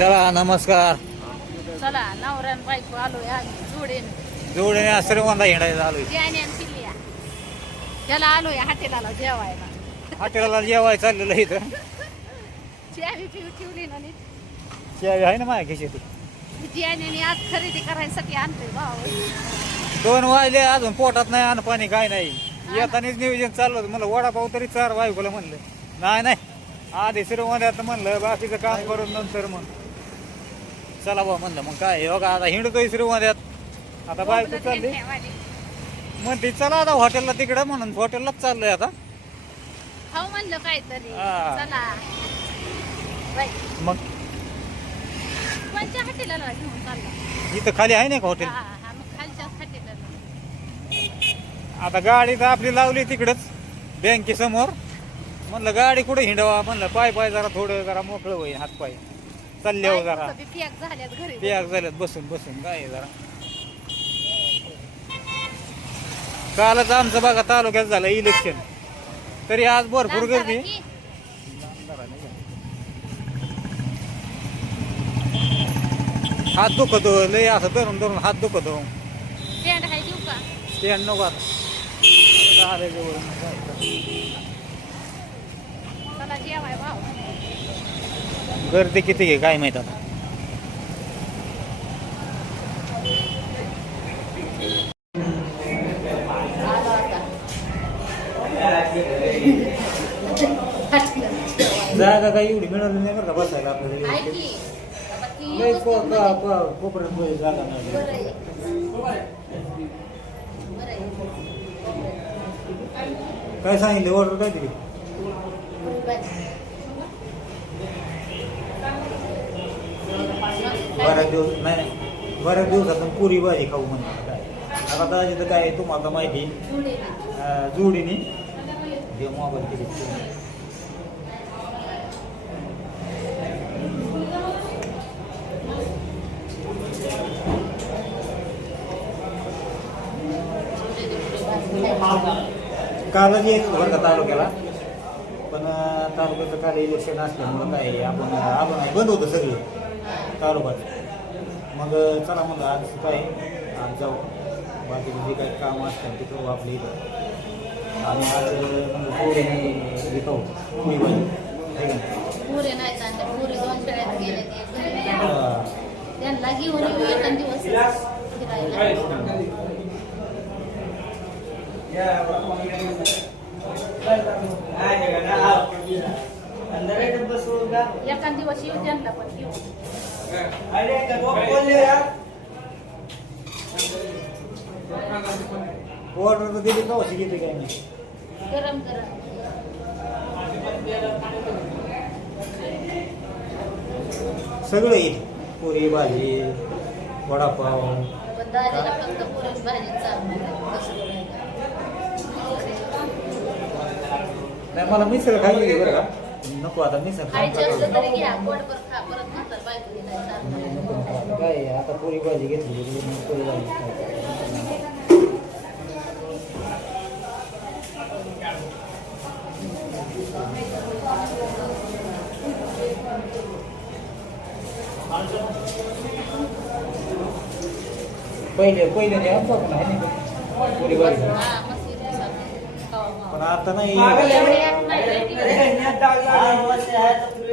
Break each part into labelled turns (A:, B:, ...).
A: चला नमस्कार.
B: चला नवऱ्यान बायको आलोय आम्ही जोडेन.
A: जोडीने श्रीमंदा हिंडायला आलोय.
B: ज्याने आणि पिल्ल्या त्याला आलोय हाटेला जेवायला.
A: हॉटेलला जेवायला चाललेलं आहे इथं.
B: चावी ठेवली ना.
A: चावी आहे ना माझ्या खिशात?
B: ज्याने आज खरेदी करायसाठी आणतोय भाऊ
A: दोन वाजले अजून पोटात नाही अन्न पाणी काय नाही. येतानीच नियोजन चाललं होतं. म्हणलं वडापाव तरी चार बायकोला म्हणलं. नाही नाही. आधी श्रीमंदात म्हणलं बाकीचं काम करून नंतर मग चला बा म्हणलं मग काय बघा आता हिंडतोय श्रीमंदात आता बायको चालली? म्हणते चला आता हॉटेलला तिकडं म्हणून हॉटेललाच चाललंय आता.
B: खाऊ म्हणलं काहीतरी.
A: हा.
B: चला. बाई
A: मग?
B: कोणत्या हाटेला घेऊन चालला?
A: इथं खाली आहे ना का हॉटेल
B: हा हा मग खालच्याच हाटेला
A: आता गाडी तर आपली लावली तिकडच बँकेसमोर म्हणलं गाडी कुठे हिंडवा? म्हणलं पाय पाय जरा थोडं जरा मोकळं होईल हात पाय चालल्यावर जरा.
B: पॅक झाल्यात घरी.
A: पॅक झाल्यात बसून बसून. काय आहे जरा. कालच आमचं बघा तालुक्यात झालं इलेक्शन तरी आज भरपूर गर्दी. हात दुखतो लय असं धरून धरून हात दुखतो
B: पॅन्ट आहे देऊ का?
A: स्टँड नको आता. आता आलंय जवळ.
B: चला जेवाय भाऊ
A: गर्दी किती आहे काय माहीत आता? जागा काही एवढी मिळाली नाही बरं का बसायला आपल्याला कोपऱ्यात मध्ये जागा नाही. काय सांगितलं? ऑर्डर काय दिली? बऱ्याच दिवस नाही नाही. बऱ्याच दिवसातून पुरी भाजी खाऊ म्हणणार काय. आता दाजी तर काय तुम्हाला माहिती अं, जोडीने. जे मोबाईल केली कालच येत होतं बरं का तालुक्याला? पण अं, तालुक्याचं काल इलेक्शन असल्यामुळं काय आपण आपण बंद होतं सगळं. तालुक्यात मग अं, चला म्हणलं आज काय आज जाऊ. बाकीचे जे काही कामं असतात ते करू आपल्या इथं. आणि आज अं, म्हणलं पोरीने हे खाऊ पोळी भाजी है का नाही?
B: पुरे नाही चालले पुरे दोन शाळेत गेले ते घरी गेले.
A: हा.
B: त्यांना घेऊन येऊ एखाद दिवस. फिरायला. एखाद दिवस येऊ त्यांना पण घेऊ
A: ऑर्डर तर दिली का अशी घेते काय? नाही
B: गरम गरम.
A: सगळं येईल. पुरी भाजी वडापाव.
B: पण दादीला फक्त पुरीच भाजी चालणार
A: नाही मला मिसळ खायची बरं का? नको आता आता काय आता पुरी भाजी घेतली पुरी भाजी. पहिले पहिले पुरी भाजी. पण आता नाही.
B: येत नाही. रे ती.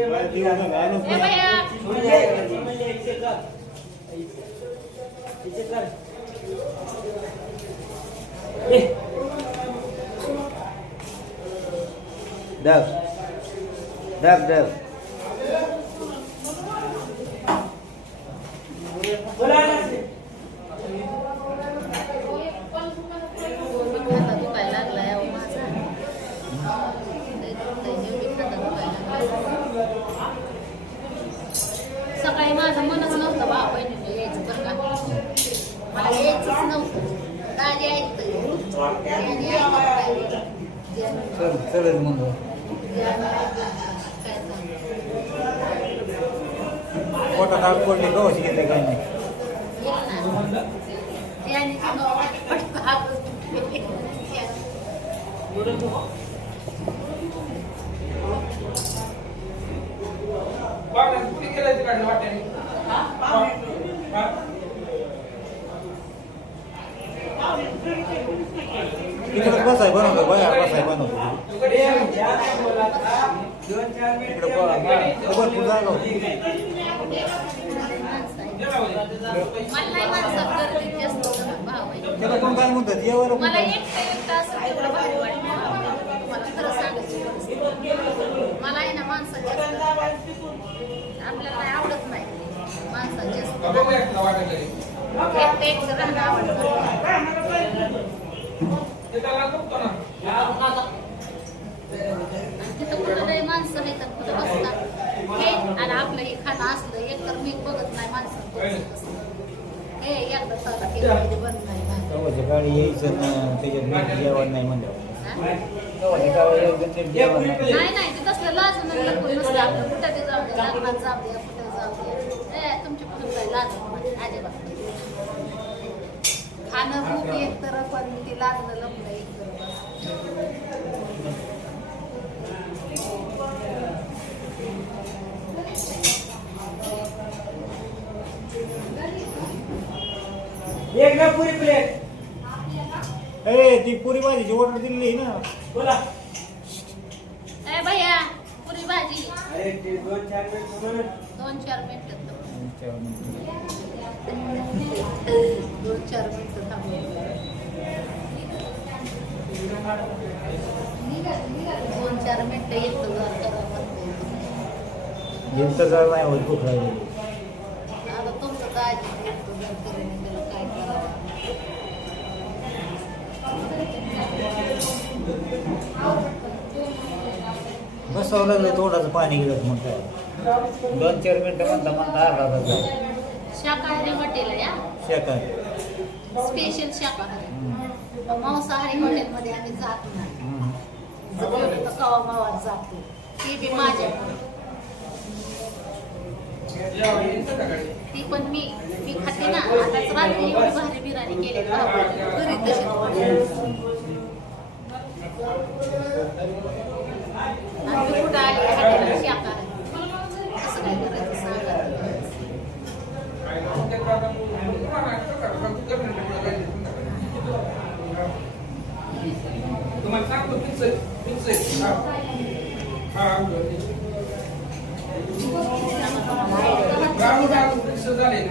A: बरं दिवस झाले, आलोच
B: ए
A: नाही.
B: भैया
C: Đập Đập đập
B: खाता दुखायला लागलाय अहो माझा. लय दुखतंय, जेवढी खाता दुखायला लागलाय. सकाळी माझं मनच नव्हतं बा बहिणीने यायचं बरं का मला यायचंच नव्हतं दादी ऐकत
A: घेतली काय नाही
B: सांग
A: तिकडे बसाय बनवतो बघा बसाय बनवतो. त्याला कोण काय म्हणतात? कोण
B: मला आहे ना माणसं जास्त. आपल्याला नाही आवडत नाही. माणसं जास्त एकटं एकटं राहणं आवडतं. तिथं कुठं लय माणसं नाही तर कुठं बसतात. हे आणि आपलं हे खाणं असलं एक तर मी बघत नाही माणसं. हे एकदा चला केलं ते बंद नाही
A: गाडी यायचं त्याच्यात जेवण नाही जेवण नाही.
B: नाही नाही ते तसलं लाज नसलं नसतं आपलं कुठं ते लग्नात जाऊ कुठं जाऊ दे ए तुमची कुठं काही लाज नाही अजिबात. खाणं एक तर पण ती लाजणं लपलं एक तर बस.
C: एक ना पुरी प्लेट
A: ए ती पुरी भाजीची ऑर्डर दिलेली आहे ना.
C: बोला
B: ए भैया पुरी भाजी
C: अरे ते दोन चार मिनिट बोला ना.
B: दोन चार मिनिटं. दोन चार मिनिटं दोन चार मिनिटं
A: नाही होत लागली
B: आता तुमचं काय करावं
A: बसावं लागलं तोंडाचं पाणी गिळत मग काय? दोन चार मिनिटं म्हणता म्हणता अर्धा तास झाला.
B: शाकाहारी हॉटेल आहे
A: शाकाहारी.
B: स्पेशल शाकाहारी.
A: हम्म.
B: मांसाहारी हॉटेलमध्ये आम्ही जात नाही.
A: हम्म.
B: जवळ तर कवा मावात जातो. ती बी माझ्या ती पण मी मी खाते ना. आताच रात्री एवढी भारी बिर्याणी केली घरी तशीच वाटली. आणि मी कुठं आली हॉटेलला कसं काय करायचं
D: आहे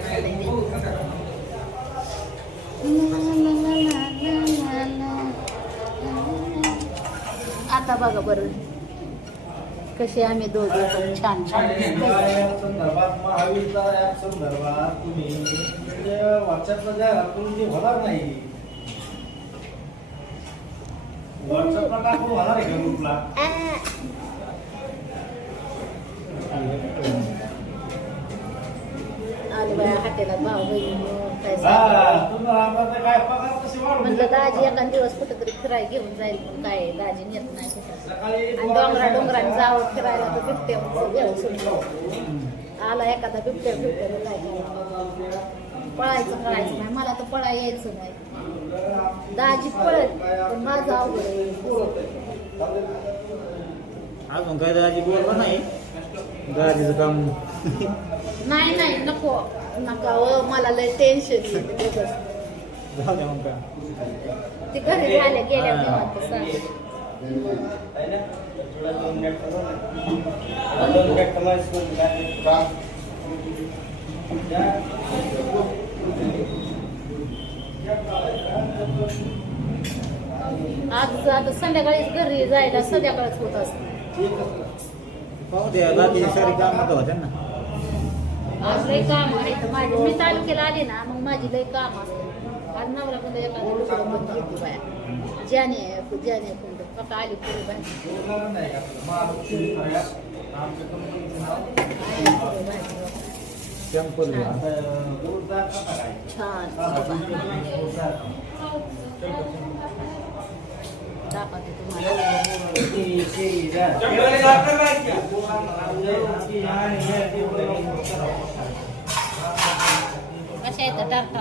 D: आहे हो,
B: आता बघा बरं. कसे आम्ही दोघे पण छान छान दिसतोय.
E: या संदर्भात महावीरचा या संदर्भात तुम्ही म्हणजे व्हॉट्सअपला जाहिरात करून ते होणार नाही व्हॉट्सअपला टाकून होणार आहे का ग्रुपला
B: आले बाया हॉटेलात भाऊ बहिणी काय
E: हा,
B: सांगावं.
E: तुम्हाला आता काय पगार कशी वाढवून
B: म्हणलं
E: देतात?
B: दाजी एखादा दिवस कुठेतरी फिरायला घेऊन जाईल पण काय दाजी नेत नाही कुठं. आणि डोंगरा डोंगराने जावं फिरायला तर बिबट्या घेऊ सुद्धा. आला एखादा बिबट्या बिबट्या तर काय पळायचं कळायचं नाही. मला तर पळा यायचं नाही. दाजी पळत पण माझं आहे.
A: अजून काय दाजी बोलवा नाही? दाजीचं काम.
B: नाही नाही नको. नका व मला लय टेन्शन
A: जाऊ द्या मग काय
B: ती घरी गेल्या. आज आता संध्याकाळीच घरी जायला संध्याकाळच होत असते.
A: पाहू द्या बाकीचे सारी कामं तर होत्या ना
B: आज लय काम आहे माझी मी तालुक्याला आले ना मग माझी लय काम असते आज नवरा कुंड एखादं लुगडं पण घेते बाया ज्याने ज्याने कुंड फक्त आली पुढे बाया
E: बोलणार नाही का? महालक्ष्मी करूया. आमच्या कंपनीचं नाव.
B: आली पुढे बाया.
A: शॅम्पूल घ्या.
E: आता जोरदार कथा काय?
B: छान
E: हा,
B: बाबा.
E: जोरदार.
B: दाखवते तुम्हाला
E: ती- ती द्या.
D: जंगलाला जाता नाही का?
B: कशा येतं टाका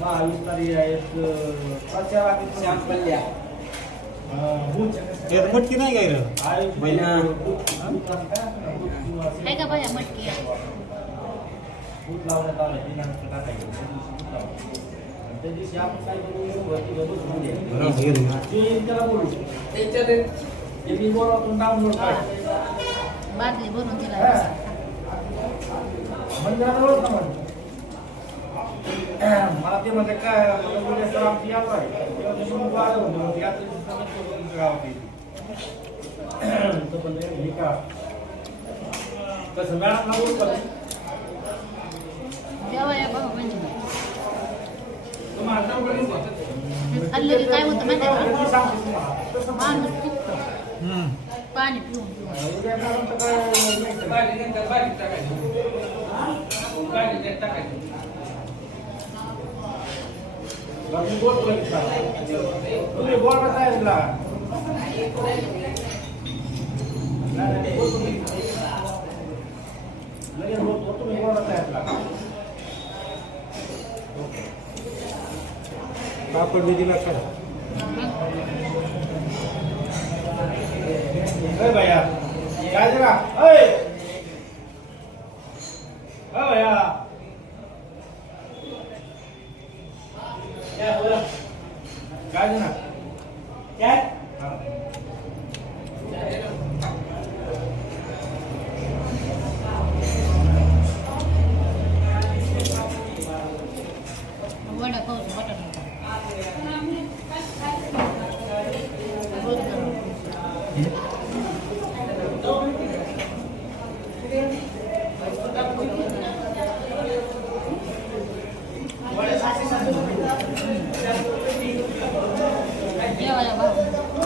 E: हा.
B: हा?
E: महाविस्तारी आहेत अ, प्रचारातील
C: श्यामपल्ल्या.
A: त्यात मटकी नाही काय
E: बूथ किंवा असं-
B: आहे का बाया मटकी?
E: लावण्यात आलं टाकायचं म्हणजे
A: हे.
E: ते बोलू.
B: हा.
E: करायचं
B: बादली भरून दिला
E: हा. मंदिराजवळच ना म्हणजे मला ते म्हणजे काय उद्या सर आमची यात्रा आहे यात्रेची गावात येते का मॅडमला
B: या
D: तुम्हाला
B: काय? होतं माहिती पाणी पिऊन पिऊन
E: उद्या मॅडम तर काय नाही.
D: बारीक नंतर बारीक टाकायचं. बारीक त्यात टाकायचं.
E: बाकी बोलतोय की काय? तुम्ही बोलता काय तुला? नाही, मी. लगेच बोलतो, तुम्ही बोलता काय तुला?
A: पापड बी दिला खरा
E: भैया काय जरा ए ए भैया काय जरा काय
B: वडा पाऊस बटाटा रोज गरम. जेवायला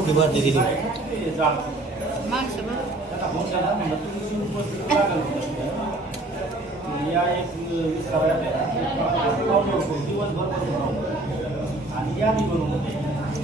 E: उपस्थित लागेल का? या एक वीस दिवसभर बसून राहू. आणि या मी बनवून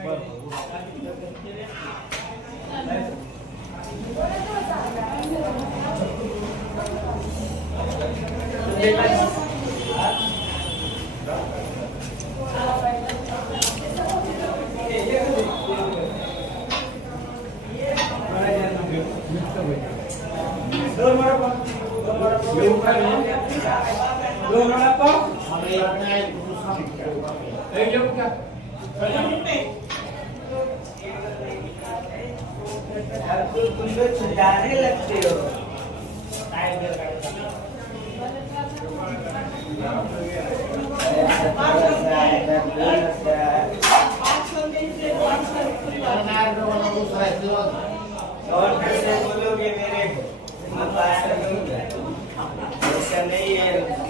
E: मिसळ पाव एवढ्या लोकांना आवडत दिवस यात्रा आहे. दोन दिवस म्हणलं घोटके साहेब घोटके साहेब
B: पोट भरून खा.
C: और कैसे बोलोगे मेरे को ऐसा नहीं है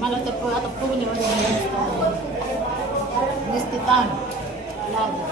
B: मला तर प- आता फुगले नुसते ताण लागलं.